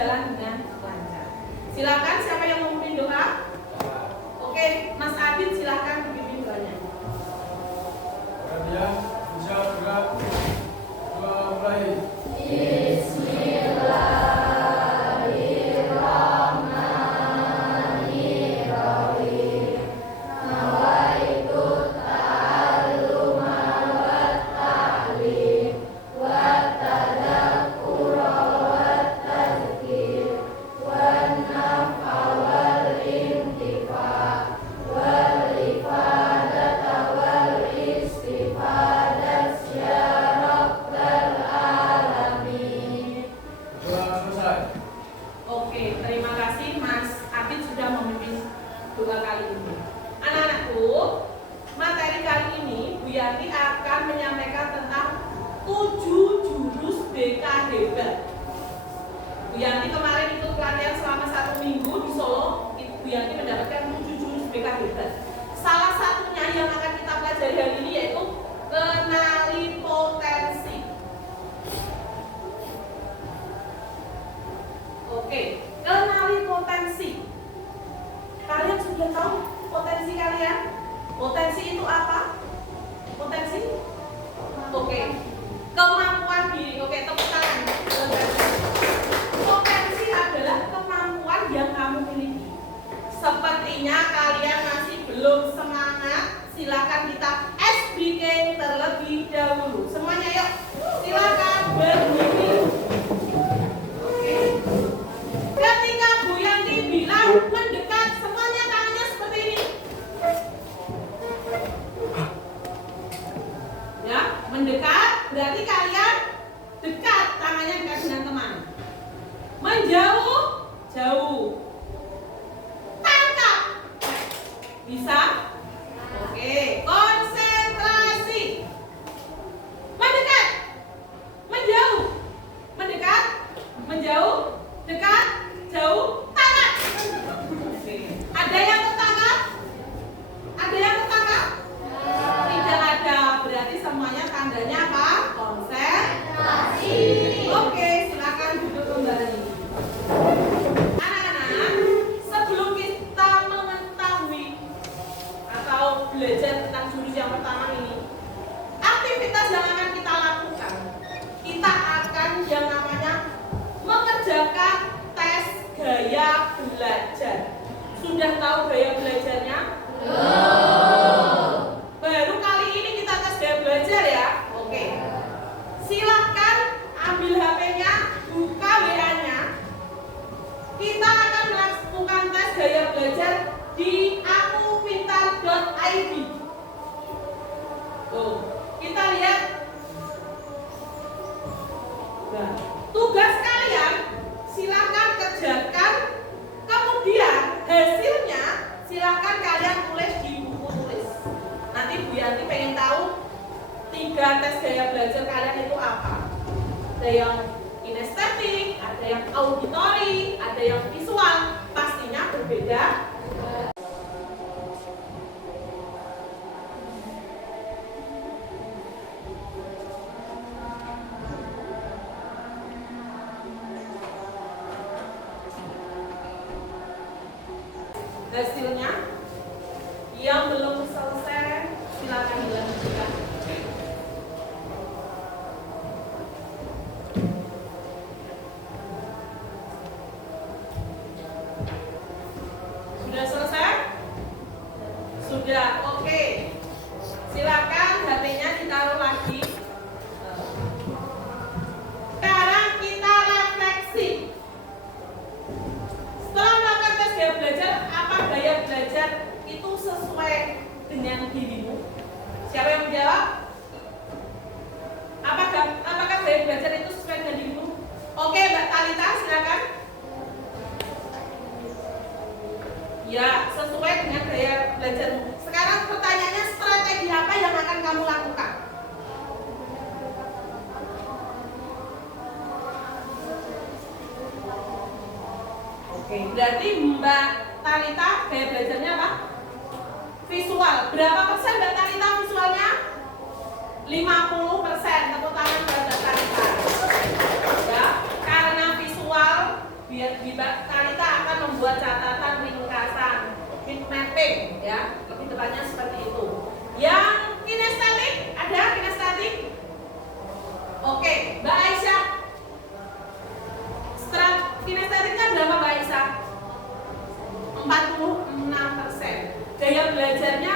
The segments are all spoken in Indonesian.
berjalan dengan lancar. Silakan siapa yang mau memimpin doa? Oke, Mas Adit silakan pimpin doanya. Ya, bisa gerak. Doa mulai. Oke, terima kasih Mas Adit sudah memimpin doa kali ini. Anak-anakku, materi kali ini Bu Yanti akan menyampaikan tentang 7 jurus BK hebat. Bu Yanti kemarin ikut pelatihan selama 1 minggu di Solo. Bu Yanti mendapatkan 7 jurus BK hebat. Salah satunya yang akan kita pelajari hari ini yaitu kenali potensi. Oke, kenali potensi. Kalian sudah tahu potensi kalian? Potensi itu apa? Potensi? Oke, kemampuan diri. Oke, tepuk tangan. Potensi adalah kemampuan yang kamu miliki. Sepertinya kalian masih belum semangat. Silakan kita SBK terlebih dahulu. Semuanya yuk, silakan berdiri. Ketika Bu Yanti bilang mendekat, semuanya tangannya seperti ini. Ya, mendekat berarti kalian dekat, tangannya dekat dengan teman. Menjauh, jauh. Tangkap. Bisa? Oke, konsentrasi. Mendekat. Menjauh. Mendekat, menjauh, dekat, jauh, tangkap. Ada yang tertangkap? Ada yang tertangkap? Tidak ada. Berarti semuanya tandanya apa? Konsentrasi. Oke, silakan duduk kembali. Anak-anak, sebelum kita mengetahui atau belajar tentang jurus yang pertama ini, aktivitas yang akan kita lakukan, kita akan yang namanya mengerjakan tes gaya belajar. Sudah tahu gaya belajarnya? Belum. Baru kali ini kita tes gaya belajar ya. Oke. Silahkan ambil HP-nya, buka WA-nya. Kita akan melakukan tes gaya belajar di akupintar.id. Tuh, kita lihat. Nah, tugas kalian silakan kerjakan, kemudian hasilnya silakan kalian tulis di buku tulis. Nanti Bu Yanti pengen tahu 3 tes gaya belajar kalian itu apa. Ada yang kinestetik, ada yang auditori, ada yang visual, pastinya berbeda. Hasilnya yang belum selesai silakan dilanjutkan. Sudah selesai? Sudah, oke. Silakan HP-nya ditaruh lagi. Sekarang kita refleksi. Setelah melakukan tes gaya belajar, apa gaya belajar itu sesuai dengan dirimu? Siapa yang menjawab? Apakah gaya belajar itu sesuai dengan dirimu? Oke, Mbak Talita, silakan. Ya, sesuai dengan gaya belajarmu. Sekarang pertanyaannya, strategi apa yang akan kamu lakukan? Oke, berarti Mbak Talita gaya belajarnya apa? Visual. Berapa persen Mbak Talita visualnya? 50%. Tepuk tangan buat Mbak Talita. Ya, karena visual Mbak Talita akan membuat catatan ringkasan, mind mapping ya, lebih tepatnya seperti itu. Yang kinestetik, ada kinestetik? Oke, Mbak Aisyah. Kinestetiknya berapa Mbak Aisyah? 46%. Gaya belajarnya,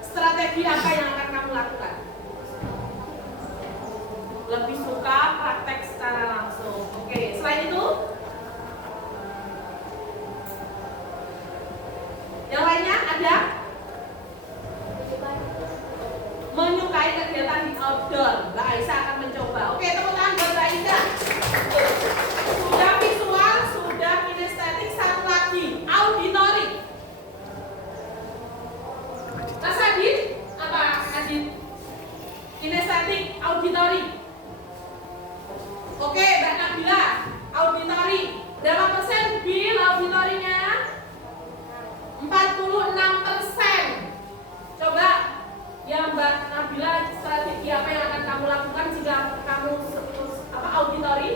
strategi apa yang akan kamu lakukan? Lebih suka praktek secara langsung. Oke, selain itu? Yang lainnya ada? Menyukai kegiatan di outdoor. Mbak Aisyah akan mencoba. Oke, tepuk tangan buat Mbak Aisyah. Sudah visual, sudah kinestetik, satu lagi auditory. Mas Adit, apa Adit? Kinestetik, auditory. Oke, Mbak Nabila, auditory. Berapa persen Bil auditorinya? 46%. Coba ya Mbak Nabila, strategi apa yang akan kamu lakukan jika kamu auditori?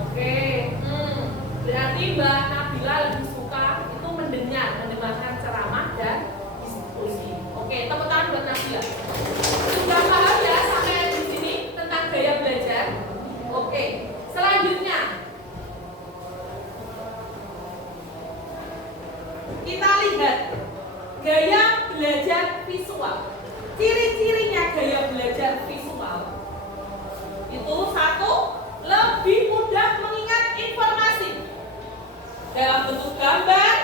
Oke, berarti Mbak Nabila lebih suka itu mendengarkan ceramah dan diskusi. Oke, tepuk tangan buat Nabila. Sudah paham ya sampai di sini tentang gaya belajar? Oke, selanjutnya kita lihat gaya belajar visual. Ciri-cirinya gaya belajar visual itu satu, lebih mudah mengingat informasi dalam bentuk gambar,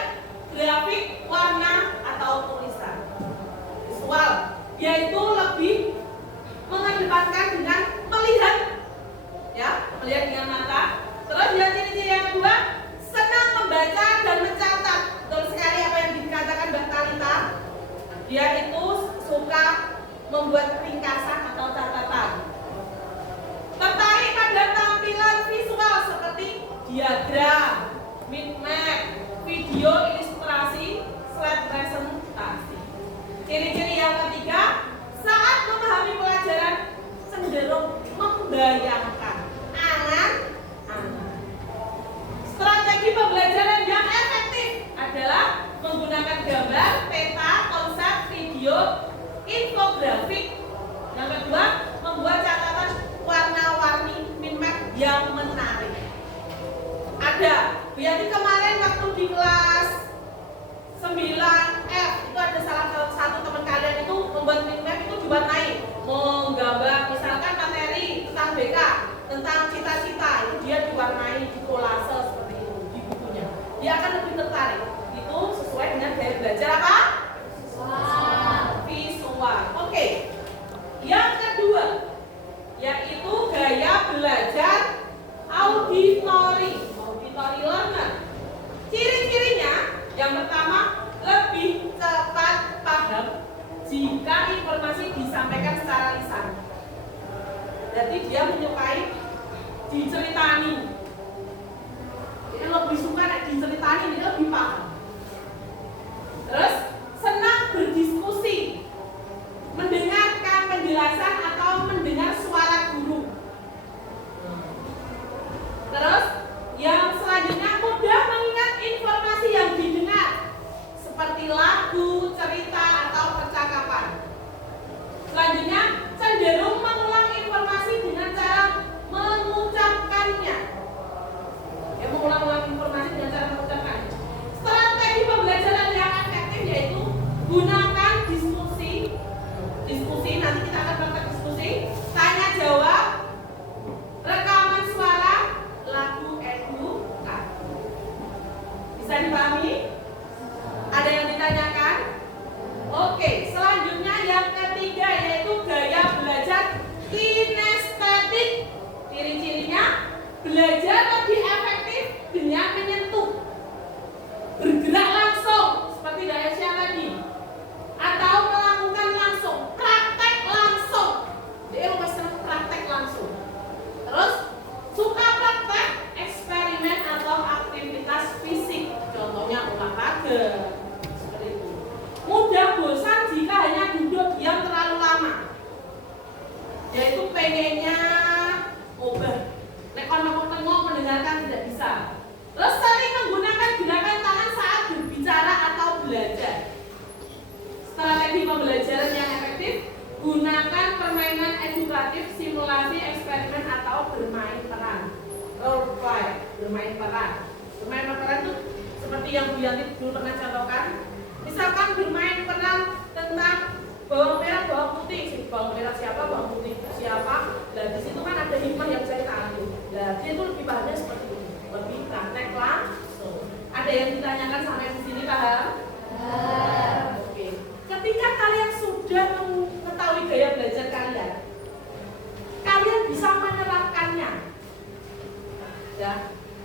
grafik, warna, atau tulisan. Visual yaitu lebih mengedepankan dengan melihat, ya, melihat dengan mata. Terus yang ciri-ciri yang kedua, senang membaca dan mencatat. Betul sekali apa yang dikatakan Mbak Talita. Dia itu suka membuat ringkasan atau catatan. Tertarik pada tampilan visual seperti diagram, mind map, video ilustrasi, slide presentasi. Ciri-ciri yang ketiga, saat memahami pelajaran cenderung membayangkan, angan-angan. Strategi pembelajaran yang efektif adalah menggunakan gambar, peta, konsep, video, infografik. Yang kedua, membuat catatan warna-warni mind map yang menarik. Ada, berarti kemarin waktu di kelas 9F itu ada salah satu teman kalian itu membuat mind map itu diwarnai, menggambar misalkan materi tentang BK, tentang cita-cita, itu dia diwarnai di kolase seperti itu di bukunya. Dia akan lebih tertarik. Itu sesuai dengan gaya belajar apa? Visual. Oke. Yang kedua yaitu gaya belajar auditory learner. Ciri-cirinya yang pertama, lebih cepat paham jika informasi disampaikan secara lisan. Jadi dia menyukai diceritani. Dia lebih suka diceritani, dia lebih paham. Terus senang berdiskusi, mendengarkan penjelasan atau mendengar suara guru. Terus yang selanjutnya, mudah mengingat informasi yang didengar seperti lagu, cerita, atau percakapan. Selanjutnya, cenderung mengulang informasi dengan cara mengucapkannya. Ya, mengulang-ulang informasi dengan cara mengucapkan. Strategi pembelajaran yang efektif yaitu gunakan diskusi. Nanti kita akan praktek diskusi, tanya jawab, rekaman suara, lagu edukasi. Bisa dipahami? Ada yang ditanyakan? Oke, selanjutnya yang ketiga yaitu gaya belajar kinestetik. Ciri-cirinya belajar lebih efektif dengan menyentuh, bergerak langsung seperti Daesya tadi, atau melakukan langsung, praktek langsung. Dia memesan praktek langsung. Terus suka praktek eksperimen atau aktivitas fisik, contohnya olahraga seperti itu. Mudah bosan jika hanya duduk diam terlalu lama, yaitu pengennya menggunakan tidak bisa. Terus sering menggunakan gerakan tangan saat berbicara atau belajar. Strategi pembelajaran yang efektif, gunakan permainan edukatif, simulasi, eksperimen atau bermain peran. Role play, bermain peran. Bermain peran itu seperti yang Bu Yanti dulu pernah contohkan. Misalkan bermain peran tentang bawang merah, bawang putih. Bawang merah siapa, bawang putih siapa. Nah di situ kan ada hikmah yang saya tahu. Nah dia itu lebih pahamnya seperti ini, lebih praktek langsung. Ada yang ditanyakan sampai di sini paham? Oke. Ketika kalian sudah mengetahui gaya belajar kalian, kalian bisa menerapkannya. Ya,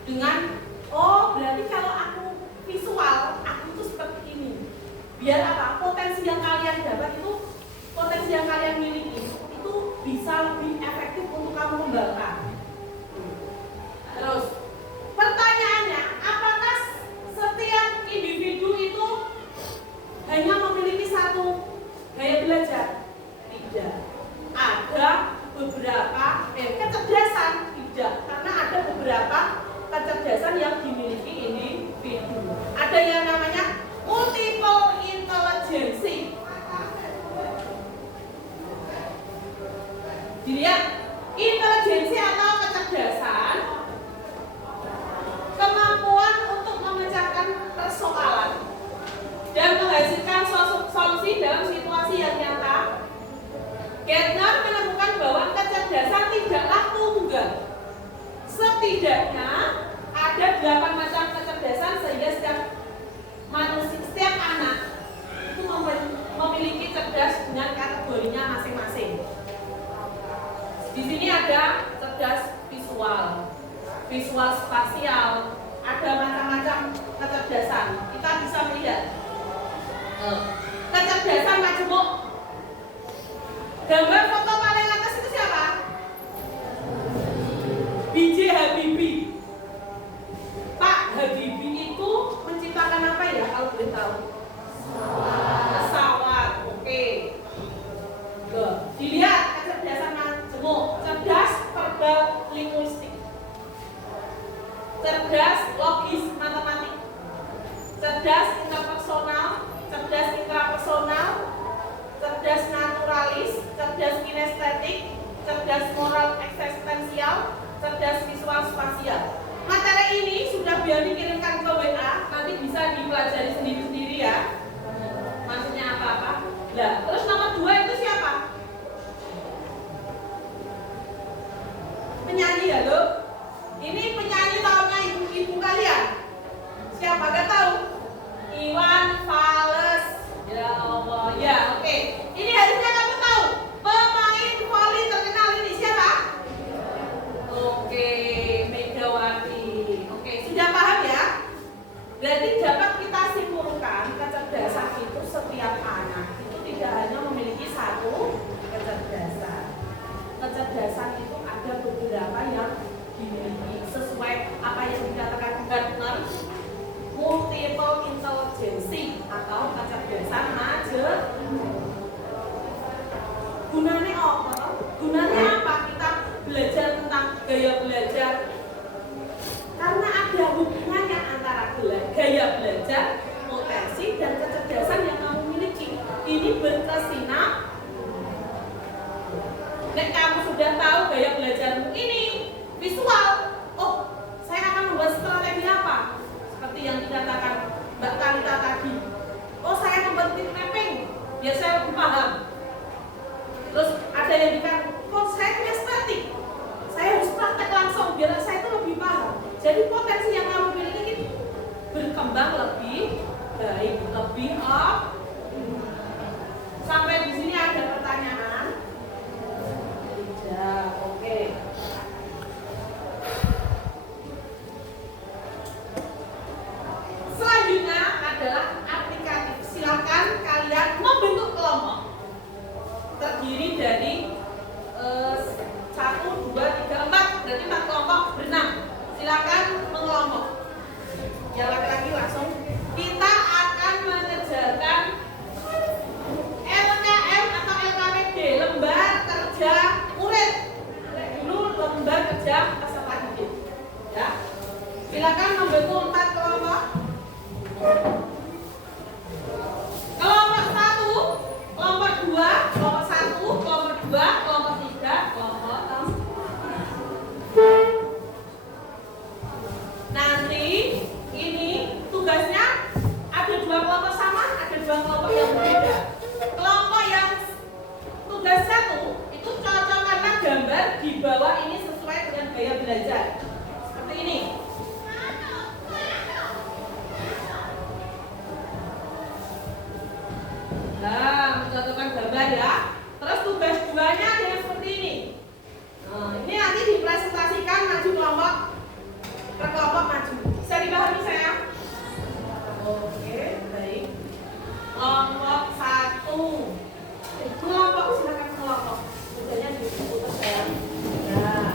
dengan oh berarti kalau aku visual, aku tuh seperti ini. Biar apa? Potensi yang kalian dapat itu, potensi yang kalian miliki itu bisa lebih efektif untuk kamu kembangkan. Terus, pertanyaannya, apakah setiap individu itu hanya memiliki satu gaya belajar? Tidak. Ada beberapa kecerdasan, tidak, karena ada beberapa kecerdasan yang dimiliki individu. Ada yang namanya multiple intelligence. Dilihat, intelijensi atau kecerdasan, kemampuan untuk memecahkan persoalan dan menghasilkan solusi dalam situasi yang nyata. Gardner menemukan bahwa kecerdasan tidaklah tunggal. Setidaknya ada 8 macam kecerdasan sehingga setiap anak itu memiliki cerdas dengan kategorinya masing-masing. Di sini ada cerdas visual, visual spasial, ada macam-macam kecerdasan. Kita bisa melihat kecerdasan majemuk. Gambar foto paling atas itu siapa? B.J. Habibie. Pak Habibie itu menciptakan apa ya kalau boleh tahu? Pesawat. Oke. Dilihat kecerdasan majemuk, cerdas verbal linguistik, cerdas logis matematik, cerdas interpersonal, cerdas intrapersonal, cerdas naturalis, cerdas kinestetik, cerdas moral eksistensial, cerdas visual spasial. Materi ini sudah biar dikirimkan ke WA, nanti bisa dipelajari sendiri-sendiri ya. Maksudnya apa-apa. Nah, terus nomor 2 itu siapa? Penyanyi ya lo. Ini penyanyi tahunnya ibu-ibu kalian. Siapa gak tahu? Iwan Fals. Ya Allah. Ya, oke. Ini harusnya kamu tahu. Pemain voli terkenal ini siapa? Oke, Megawati. Oke, sudah paham ya? Berarti dapat kita simpulkan kecerdasan itu setiap anak itu tidak hanya memiliki satu kecerdasan. Kecerdasan itu ada beberapa yang dimiliki sesuai apa yang dikatakan Gardner, multiple intelligence atau kecerdasan majemuk. Gunanya apa? Gunanya apa kita belajar tentang gaya belajar? Karena ada hubungannya antara gaya belajar, potensi dan kecerdasan yang kamu miliki. Ini berkesinambungan. Nek kamu sudah tahu gaya belajarmu ini visual, oh saya akan membuat strategi apa? Seperti yang dikatakan Mbak Talita tadi. Oh saya membuat tim mapping, biar saya lebih paham. Terus ada yang dikatakan, oh saya punya statik, saya harus praktek langsung biar saya itu lebih paham. Jadi potensi yang kamu miliki ini berkembang lebih baik, lebih Sampai di sini ada pertanyaan? Tidak, oke. Selanjutnya adalah aplikatif. Silakan kalian membentuk kelompok. Terdiri dari 1, 2, 3, 4. Berarti 4 kelompok berenang. Silakan mengelompok. Yang laki-laki langsung. Kita akan mengerjakan LKM atau LKPD, lembar kerja murid. Dulu lembar kerja peserta didik. Ya. gambar di bawah ini sesuai dengan gaya belajar. Seperti ini. Nah, mencontohkan gambar ya. Terus tugas 2-nya ada yang seperti ini. Nah, ini nanti dipresentasikan maju kelompok per kelompok maju. Bisa dipahami saya? Oke, baik. Kelompok 1. Kelompok, silakan kelompok. Tugasnya diputar ya. Nah.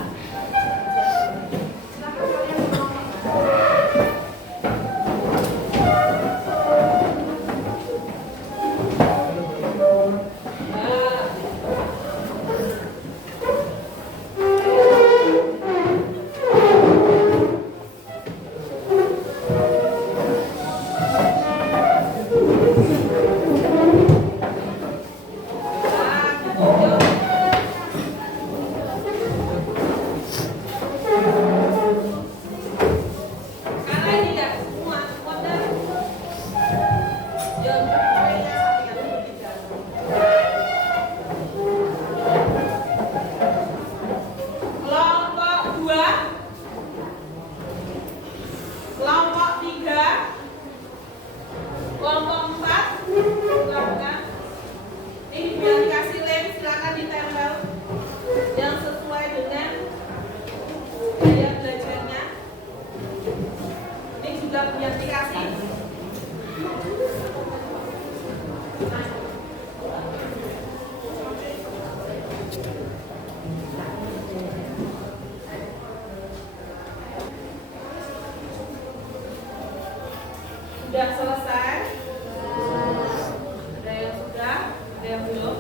Silakan kalian kelompok. Sudah selesai? Ada yang sudah? Ada yang belum?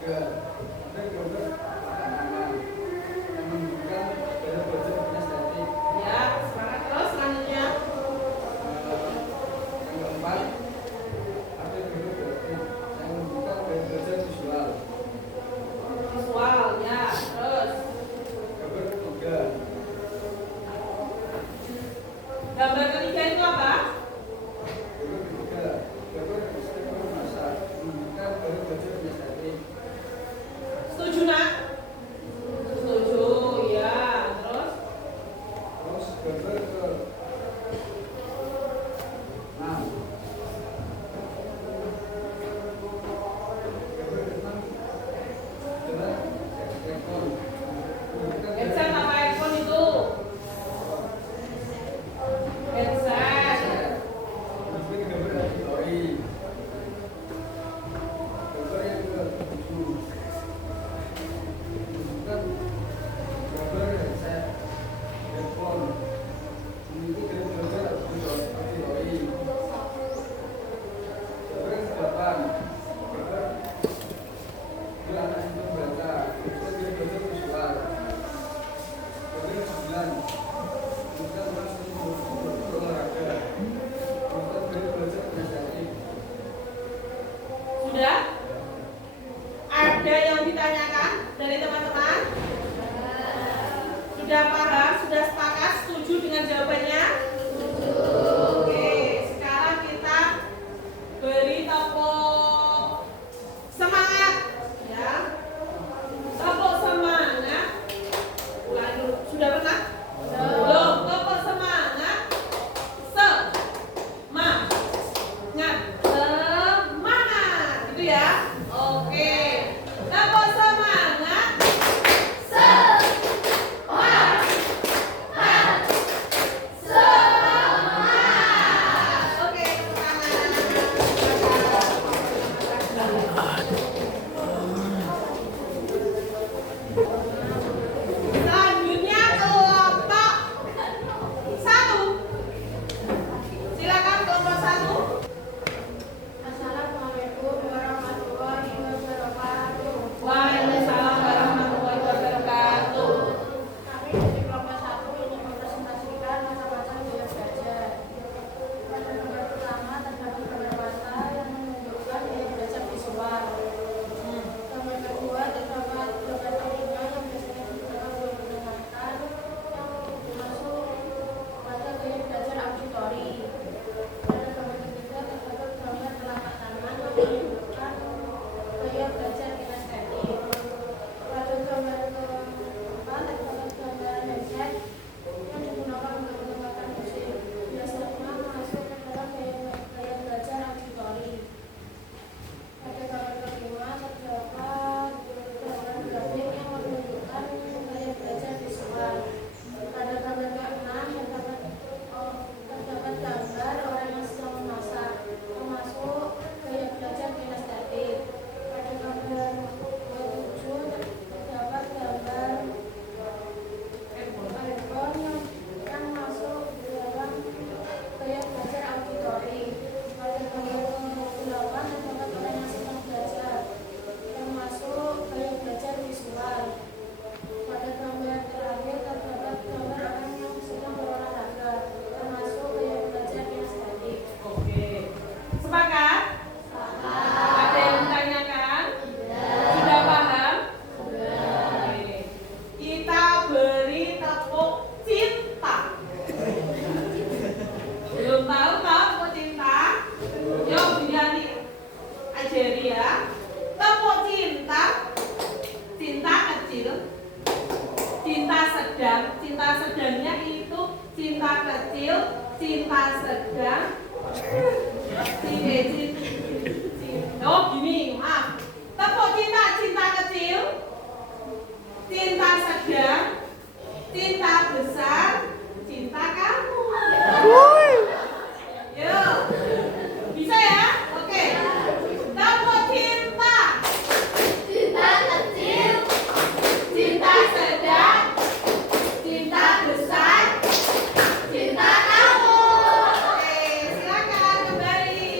3. Ada gambar tanaman yang menunjukkan gaya belajar kinestetik. Ya, sekarang terus selanjutnya. Yang keempat, ada gambar grafik yang menunjukkan gaya belajar visual. Visual, ya. Terus Gambar ketiga, gambar ketiga itu apa? gambar sistem memasak menunjukkan gaya belajar kinestetik. Setuju nak? Setuju, ya. Terus Terus gambar ke 6. Gambar ke-6 adalah ekon. Menunjukkan gaya headset apa earphone itu? Headset. menunjukkan gambar auditori. Gambar yang ke-7 menunjukkan gambar headset headphone. Mengikuti gaya belajar auditori. Gambar yang ke-8 gambar dua anak yang membaca. Mengikuti gaya belajar visual. Gambar yang ke-9 menunjukkan orang sedang berolahraga. Mengikuti gaya belajar kinestetik. Sudah? Ada yang ditanyakan dari teman-teman? Sudah paham? Sudah sepakat? Setuju dengan jawabannya? Oke, sekarang kita beri tepuk semangat, ya. Tepuk semangat. Ulangi dulu. Sudah pernah? Belum. Tepuk semangat. Semangat, gitu ya. Oke. Tepuk semangat. Oke, tepuk tangan. Selanjutnya kelompok 1. Silakan kelompok 1. Assalamualaikum warahmatullahi wabarakatuh. Waalaikumsalam warahmatullahi wabarakatuh. Kami dari kelompok 1 ingin mempresentasikan macam-macam gaya belajar. Pada gambar pertama terdapat gambar mata yang menunjukkan gaya belajar visual. Gambar kedua terdapat gambar telinga yang biasanya digunakan untuk mendengarkan yang masuk pada gaya belajar auditori. Pada gambar ketiga terdapat gambar telapak tangan yang menunjukkan gaya belajar kinestetik. Pada gambar keempat terdapat gambar headset yang digunakan untuk mendengarkan musik. Biasanya masuk ke dalam gaya belajar auditori. Pada gambar kelima terdapat gambar grafik yang menunjukkan gaya belajar visual. Pada gambar keenam terdapat gambar orang yang sedang memasak, termasuk gaya belajar kinestetik. Pada gambar ketujuh terdapat gambar iPhone yang masuk dalam gaya belajar auditori. Pada gambar ke-8 terdapat orang yang sedang belajar, termasuk gaya belajar visual. Pada gambar terakhir terdapat gambar orang yang sedang berolahraga, termasuk gaya belajar kinestetik. Oke. Sepakat? Ada yang ditanyakan? Sudah paham? Oke. Kita beri tepuk cinta. Belum tahu tepuk cinta? Yuk, Biani ajari ya. Tepuk cinta. Cinta kecil. Cinta sedang. Cinta sedangnya itu cinta kecil, cinta sedang. Oh gini, maaf. Tepuk cinta, cinta kecil, cinta sedang, cinta besar, cinta kamu. Yuk, bisa ya? Oke. Tepuk cinta, Cinta kecil, cinta sedang, cinta besar, cinta kamu. Oke, silakan kembali.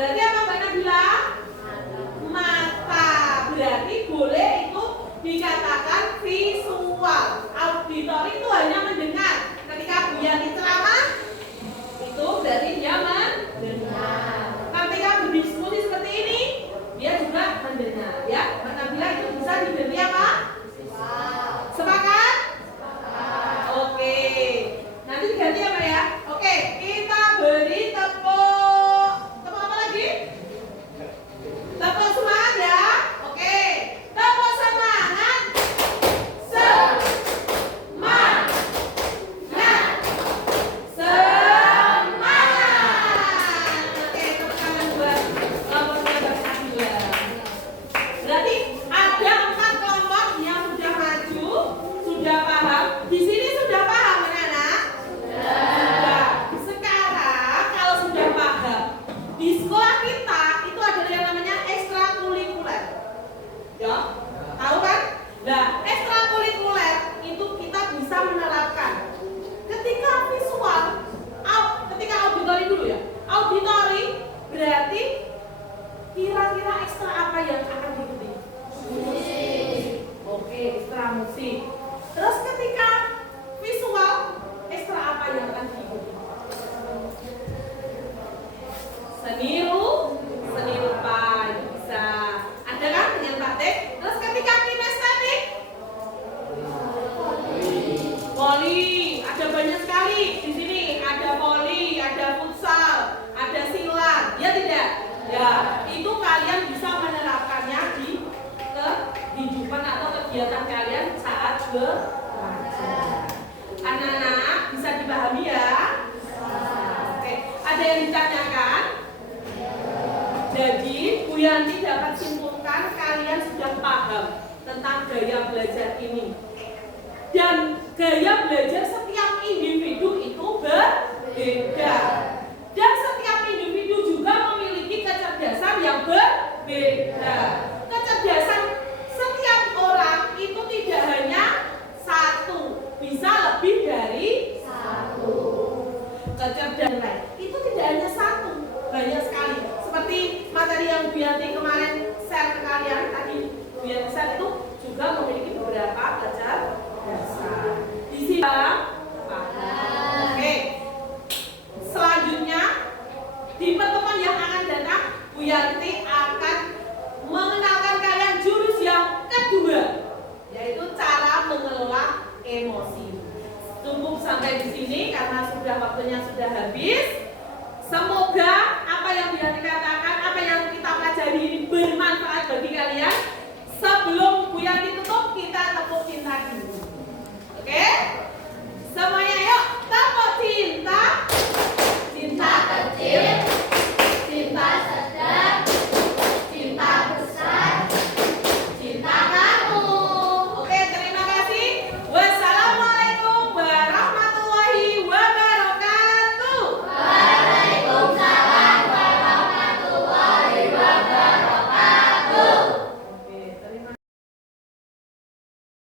Berarti apa Mbak Nabila? Mata. Berarti boleh itu dikatakan visual. Auditori itu hanya mendengar. Ketika Bu Yani ceramah, itu berarti dia mendengar. Ketika berdiskusi seperti ini, dia juga mendengar. Ya, Mbak Nabila itu bisa diberi apa? Sepakat? Oke. Nanti diganti apa ya? Oke, kita beri tepuk. Tepuk apa lagi? Tepuk semangat ya. Oke. Tepuk semangat. Semangat. Semangat. Oke, tepuk tangan buat kelompoknya Mbak Nabila. Berarti ada 4 kelompok yang sudah maju, sudah paham. Di sini sudah paham anak-anak? Sudah. Sekarang kalau sudah paham, di sekolah kita itu ada yang namanya ekstrakurikuler. Ya, tahu kan? Nah, ekstrakurikuler itu kita bisa menerapkan ketika visual, ketika auditori dulu ya. Auditori berarti kira-kira ekstra apa yang akan diikuti? Musik. Oke, ekstra musik. Terus ketika visual, ekstra apa yang akan diikuti? Seni rupa itu bisa. Ada kan dengan praktek? Terus ketika kinestetik, voli, ada banyak sekali di sini. Ada voli, ada futsal, ada silat. Ya tidak? Ya, itu kalian bisa menerapkannya di kehidupan atau kegiatan kalian saat belajar. Anak-anak bisa dipahami ya? Oke, ada yang ditanyakan? Jadi, Bu Yanti dapat simpulkan kalian sudah paham tentang gaya belajar ini. Dan gaya belajar setiap individu itu berbeda. Dan setiap individu juga memiliki kecerdasan yang berbeda. Kecerdasan setiap orang itu tidak hanya satu, bisa lebih dari satu. Kecerdasan itu tidak hanya satu, banyak sekali. Seperti materi yang Bu Yanti kemarin share ke kalian tadi, Bu Yanti share itu juga memiliki beberapa kecerdasan. Di sini, oke. Selanjutnya di pertemuan yang akan datang, Bu Yanti akan mengenalkan kalian jurus yang kedua, yaitu cara mengelola emosi. Cukup sampai di sini karena sudah waktunya sudah habis.